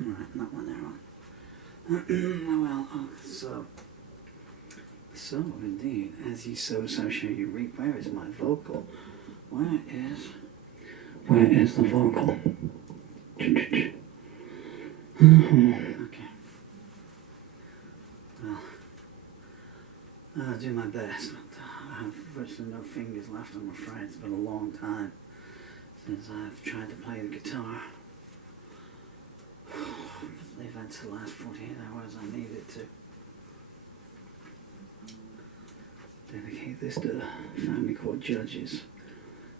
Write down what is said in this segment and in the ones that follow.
Alright, not one there on. Well, so indeed, as ye sow, so shall you reap. Where is my vocal? Where is the vocal? Okay. Well, I'll do my best, but I have virtually no fingers left, I'm afraid. It's been a long time since I've tried to play the guitar. The events of the last 48 hours, I needed to dedicate this to family court judges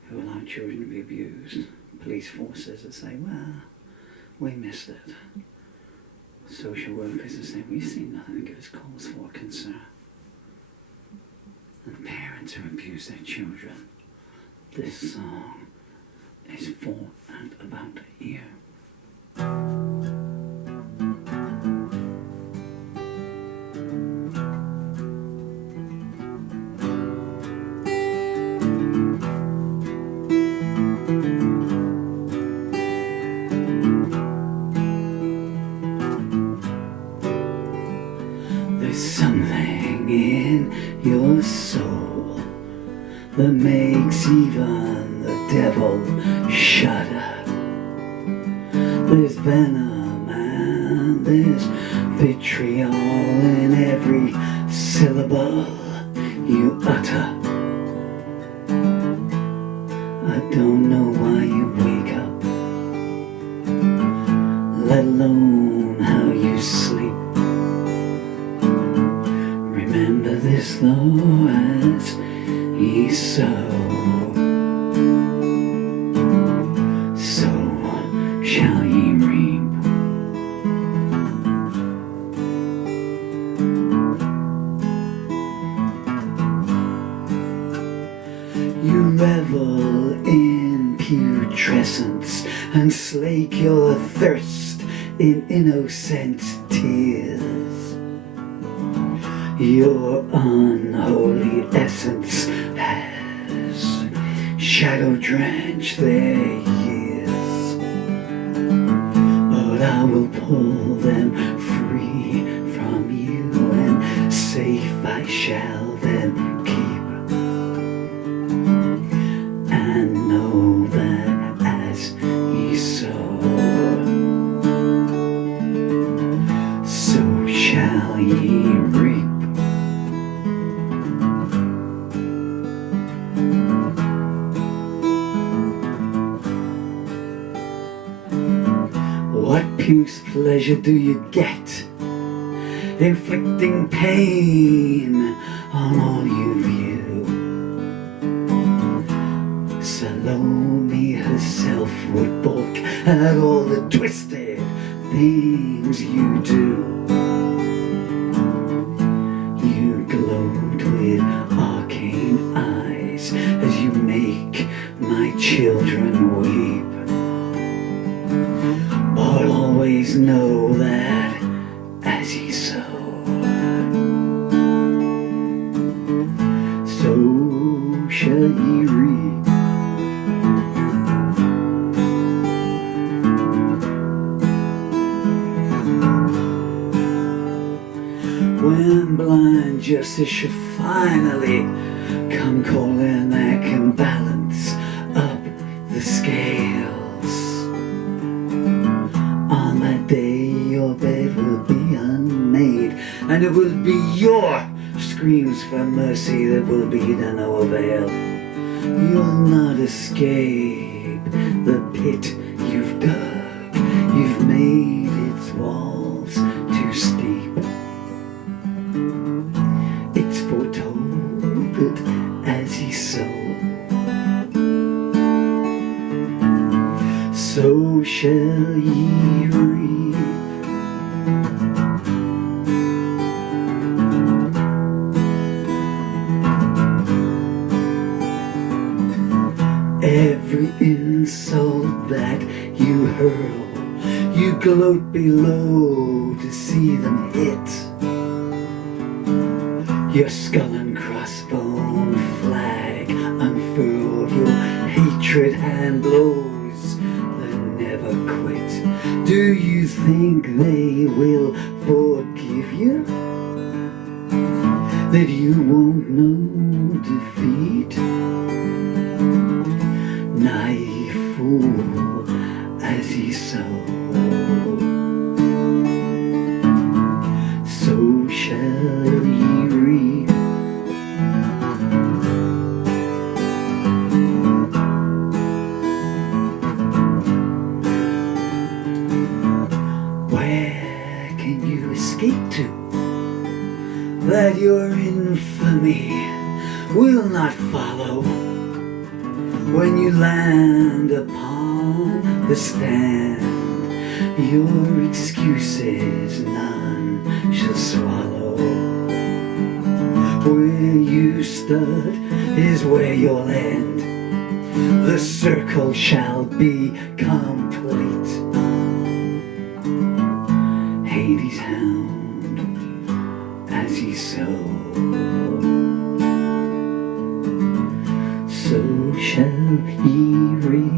who allow children to be abused, police forces that say, well, we missed it, social workers that say, we've seen nothing that gives cause for concern, and parents who abuse their children. This song is for and about you. There's something in your soul that makes even the devil shudder. There's venom and there's vitriol in every syllable you utter. I don't know why you wake up, let alone how you sleep. Remember this though, as ye sow, so shall ye reap. You revel in putrescence and slake your thirst in innocent tears. Your unholy essence has shadow-drenched their years, but I will pull them free from you, and safe I shall them keep, and know that as ye sow, so shall ye reap. What puce pleasure do you get inflicting pain on all you view? Salome herself would balk at all the twisted things you do. You gloat with arcane eyes as you make my children weep. But always know that as ye sow, so shall ye reap. When blind justice should finally come calling, that can balance up the scales. On that day your bed will be unmade, and it will be your screams for mercy that will be to no avail. You'll not escape the pit you've dug. You've made its walls too steep. It's foretold that as ye sow, so shall ye reap. Every insult that you hurl, you gloat below to see them hit. Your skull and crossbone flag unfurled, your hatred hand blows that never quit. Do you think they will forgive you? That you won't know defeat? Naive fool as Ye Sow, so shall ye reap. Where can you escape to, that your infamy will not follow? When you land upon the stand, your excuses none shall swallow. Where you stood is where you'll end. The circle shall be complete. Hades hound as Ye Sow, so shall ye reap.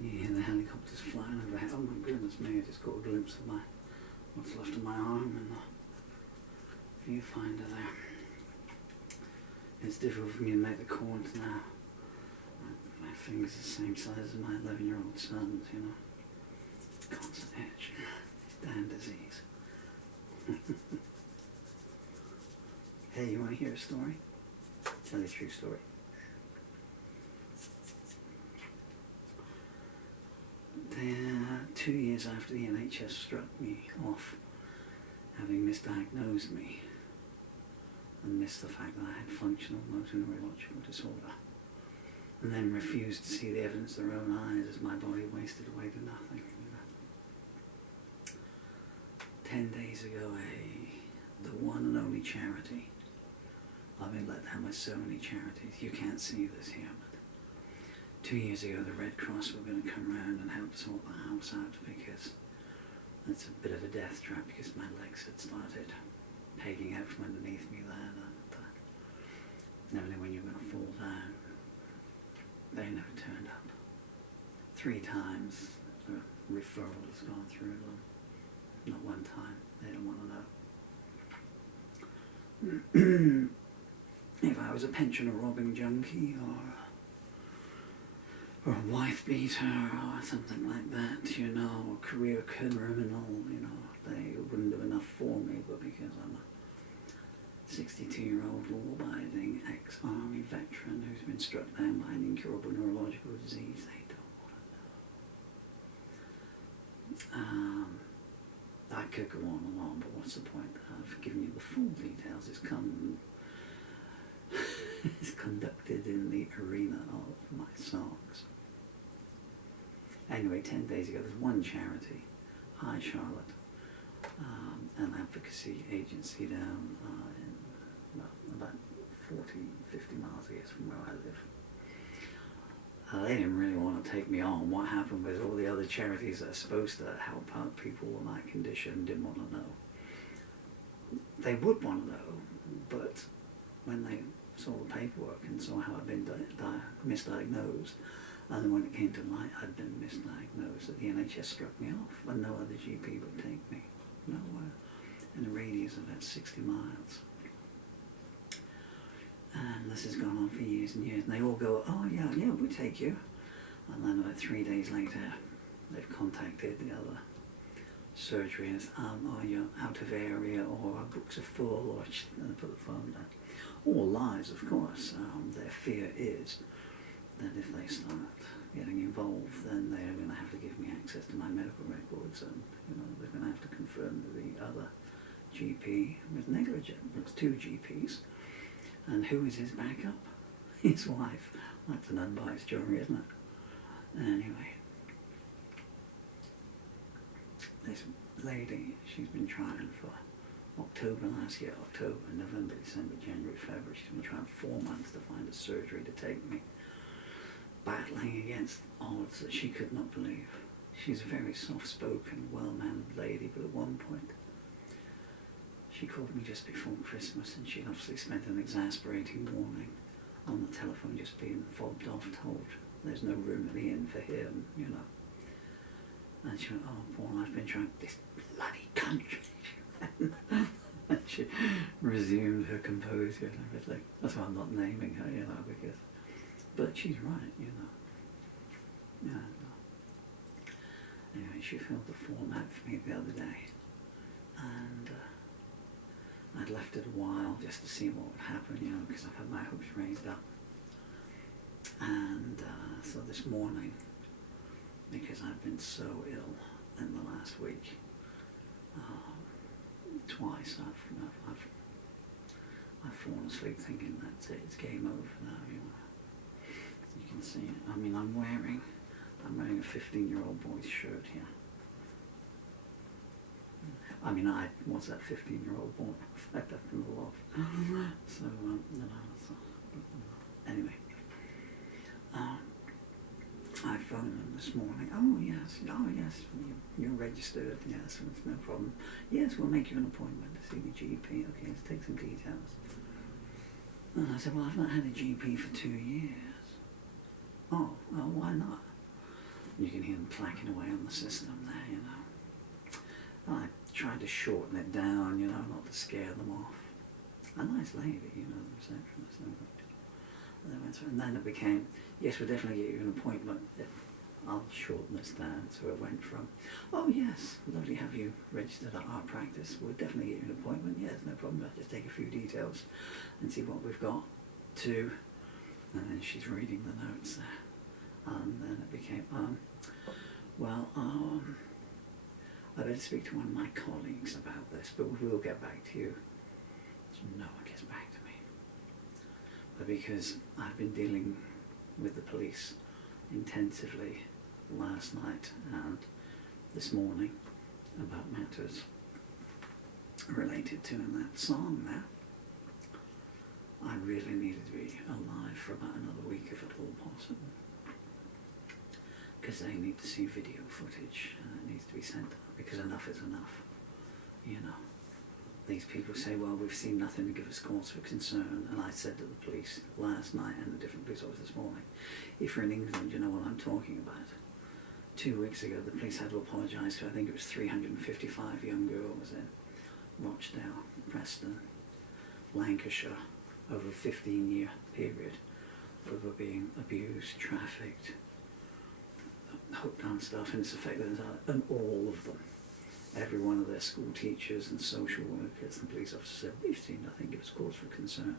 You hear the helicopters flying overhead. Oh my goodness me, I just got a glimpse of what's left of my arm and the viewfinder there. It's difficult for me to make the cords now. My fingers are the same size as my 11-year-old son's, you know. Constant itch. It's damn disease. Hey, you want to hear a story? Tell you a true story. Then, 2 years after the NHS struck me off, having misdiagnosed me and missed the fact that I had functional motor neurological disorder, and then refused to see the evidence of their own eyes as my body wasted away to nothing. You know. 10 days ago, the one and only charity. I've been let down by so many charities. You can't see this here, but 2 years ago, the Red Cross were going to come round and help sort the house out because it's a bit of a death trap because my legs had started pegging out from underneath me there, and never knew when you were going to fall down. They never turned up. 3 times the referral has gone through them. Not one time. They don't want to know. If I was a pensioner robbing junkie or a wife beater or something like that, you know, or career criminal, you know, they wouldn't do enough for me, but because I'm a 62-year-old law-abiding ex-army veteran who's been struck down by an incurable neurological disease, they don't want to know. I could go on and on, but what's the point? I've given you the full details. It's conducted in the arena of my songs. Anyway, 10 days ago, there's one charity, Hi Charlotte, an advocacy agency down in about 50 miles, I guess, from where I live. They didn't really want to take me on. What happened was all the other charities that are supposed to help out people with my condition didn't want to know. They would want to know, but when they saw the paperwork and saw how I'd been misdiagnosed, and then when it came to light I'd been misdiagnosed, that the NHS struck me off, and no other GP would take me, nowhere, in a radius of about 60 miles. And this has gone on for years and years, and they all go, oh yeah, we'll take you. And then about 3 days later, they've contacted the other surgery and it's, oh, you're out of area, or our books are full, or and they put the phone down. All lies, of course. Their fear is that if they start getting involved, then they're going to have to give me access to my medical records and, you know, confirmed that the other GP was negligent. There was two GPs. And who is his backup? His wife. That's an unbiased jury, isn't it? Anyway, this lady, she's been trying for October last year, October, November, December, January, February. She's been trying 4 months to find a surgery to take me, battling against odds that she could not believe. She's a very soft-spoken, well-mannered lady, but at one point she called me just before Christmas, and she'd obviously spent an exasperating morning on the telephone just being fobbed off, told there's no room at the inn for him, you know. And she went, oh, Paul, I've been trying this bloody country. And she resumed her composure and everything. That's why I'm not naming her, you know, because... But she's right, you know. Yeah, no. Anyway, she filled the form out for me the other day. And I'd left it a while just to see what would happen, you know, because I've had my hopes raised up. And so this morning, because I've been so ill in the last week, twice I've fallen asleep thinking that's it, it's game over now, you know. You can see it. I mean, I'm wearing a 15-year-old boy's shirt here. I mean, I was that 15-year-old boy. In fact, I've been a lot. So, you know, so, anyway. I phoned them this morning. Oh yes, you're registered. Yes, it's no problem. Yes, we'll make you an appointment to see the GP. Okay, let's take some details. And I said, well, I've not had a GP for 2 years. Oh, well, why not? You can hear them clacking away on the system there, you know. I tried to shorten it down, you know, not to scare them off. A nice lady, you know, the receptionist. And then it became, yes, we'll definitely get you an appointment. I'll shorten this down. So it went from, oh yes, lovely to have you registered at our practice. We'll definitely get you an appointment. Yes, no problem. I'll just take a few details and see what we've got, to, and then she's reading the notes there. And then it became, I better speak to one of my colleagues about this, but we will get back to you. So no one gets back to me. But because I've been dealing with the police intensively last night and this morning about matters related to in that song there, I really needed to be alive for about another week if at all possible. Because they need to see video footage and it needs to be sent out, because enough is enough, you know. These people say, well, we've seen nothing to give us cause for concern. And I said to the police last night and the different police officers this morning, if you're in England, you know what I'm talking about. 2 weeks ago, the police had to apologise to, I think it was 355 young girls in Rochdale, Preston, Lancashire, over a 15-year period, over being abused, trafficked, hooked on stuff, and it's affected, and all of them. Every one of their school teachers and social workers and police officers said, we've seen nothing, give us cause for concern.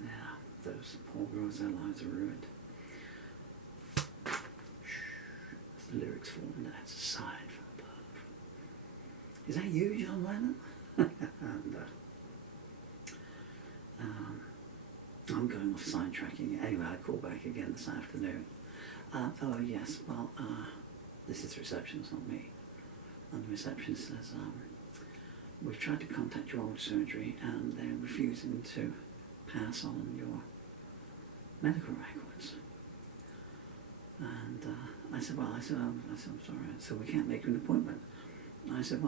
Yeah, those poor girls, their lives are ruined. As the lyrics fall in there, it's a sign from above. Is that you, John Lennon? And I'm going off sidetracking. Anyway, I call back again this afternoon. Oh yes, well, this is reception, it's not me. And the receptionist says, we've tried to contact your old surgery and they're refusing to pass on your medical records. And I said, I'm sorry, so we can't make you an appointment. And I said,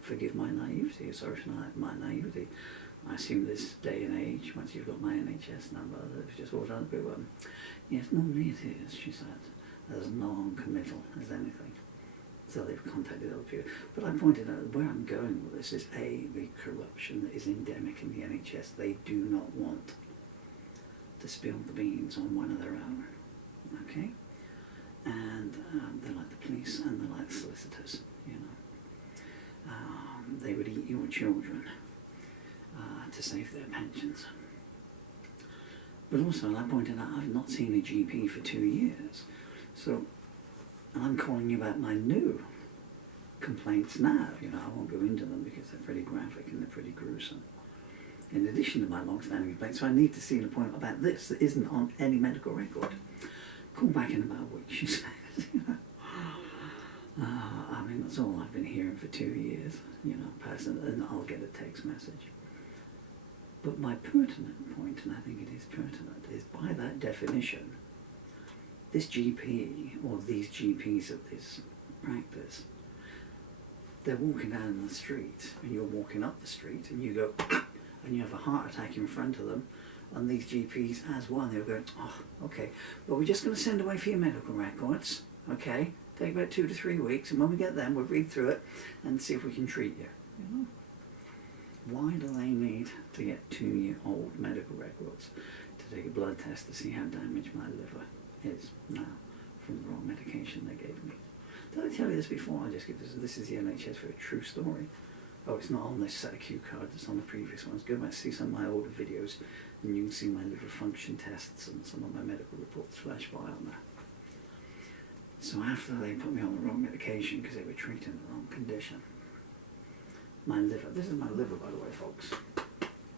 forgive my naivety, sorry for my naivety. I assume this day and age, once you've got my NHS number, that it's just automatically, yes, normally it is, she said, as non-committal as anything. So they've contacted other people. But I pointed out where I'm going with this is A, the corruption that is endemic in the NHS. They do not want to spill the beans on one of their own, okay? And they're like the police and they're like the solicitors, you know. They would eat your children to save their pensions. But also, I pointed out, I've not seen a GP for 2 years. So, and I'm calling you about my new complaints now. You know, I won't go into them because they're pretty graphic and they're pretty gruesome. In addition to my long-standing complaints, so I need to see the point about this that isn't on any medical record. Call back in about a week, she says. I mean, that's all I've been hearing for 2 years, you know, and I'll get a text message. But my pertinent point, and I think it is pertinent, is by that definition, this GP, or these GPs of this practice, they're walking down the street, and you're walking up the street, and you go, and you have a heart attack in front of them, and these GPs, as one, they'll go, oh, okay, well, we're just going to send away for your medical records, okay? Take about 2 to 3 weeks, and when we get them, we'll read through it and see if we can treat you. You know? Why do they need to get 2-year-old medical records to take a blood test to see how damaged my liver is now from the wrong medication they gave me? Did I tell you this before? I just give this. This is the NHS for a true story. Oh, it's not on this set of cue cards, it's on the previous ones. Go back and see some of my older videos and you can see my liver function tests and some of my medical reports flash by on there. So after they put me on the wrong medication because they were treating the wrong condition, my liver, this is my liver by the way folks,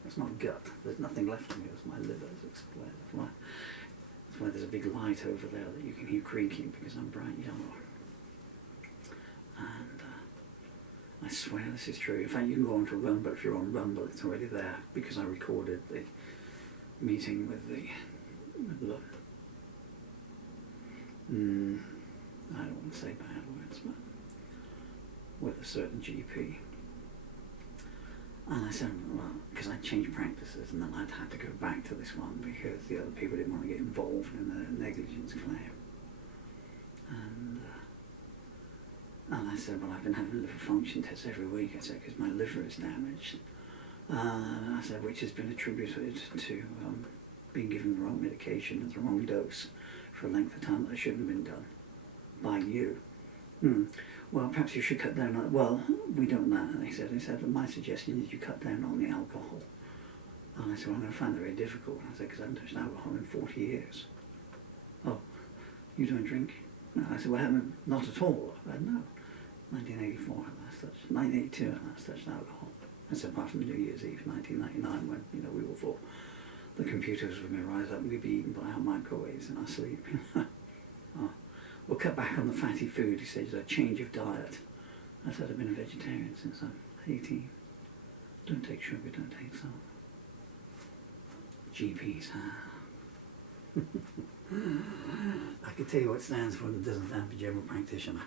it's not gut, there's nothing left of me, it's my liver has exploded. That's why there's a big light over there that you can hear creaking because I'm bright yellow. And I swear this is true. In fact, you can go onto Rumble. If you're on Rumble, it's already there because I recorded the meeting with the I don't want to say bad words, but with a certain GP. And I said, well, because I changed practices and then I'd had to go back to this one because the other people didn't want to get involved in a negligence claim. And I said, well, I've been having liver function tests every week. I said, because my liver is damaged. I said, which has been attributed to being given the wrong medication at the wrong dose for a length of time that shouldn't have been done by you. Well, perhaps you should cut down on, well, we don't know. And they said, my suggestion is you cut down on the alcohol. And I said, well, I'm going to find that very difficult. I said, because I haven't touched alcohol in 40 years. Oh, you don't drink? No. I said, well, not at all. I said, no. 1984 I last touched, 1982 I last touched alcohol. I said, apart from New Year's Eve, 1999, when, you know, we all thought the computers were going to rise up and we'd be eaten by our microwaves in our sleep. Oh. We'll cut back on the fatty food. He said, a change of diet. I said, I've been a vegetarian since I'm 18. Don't take sugar, don't take salt. GPs, I could tell you what it stands for, and it doesn't stand for general practitioner.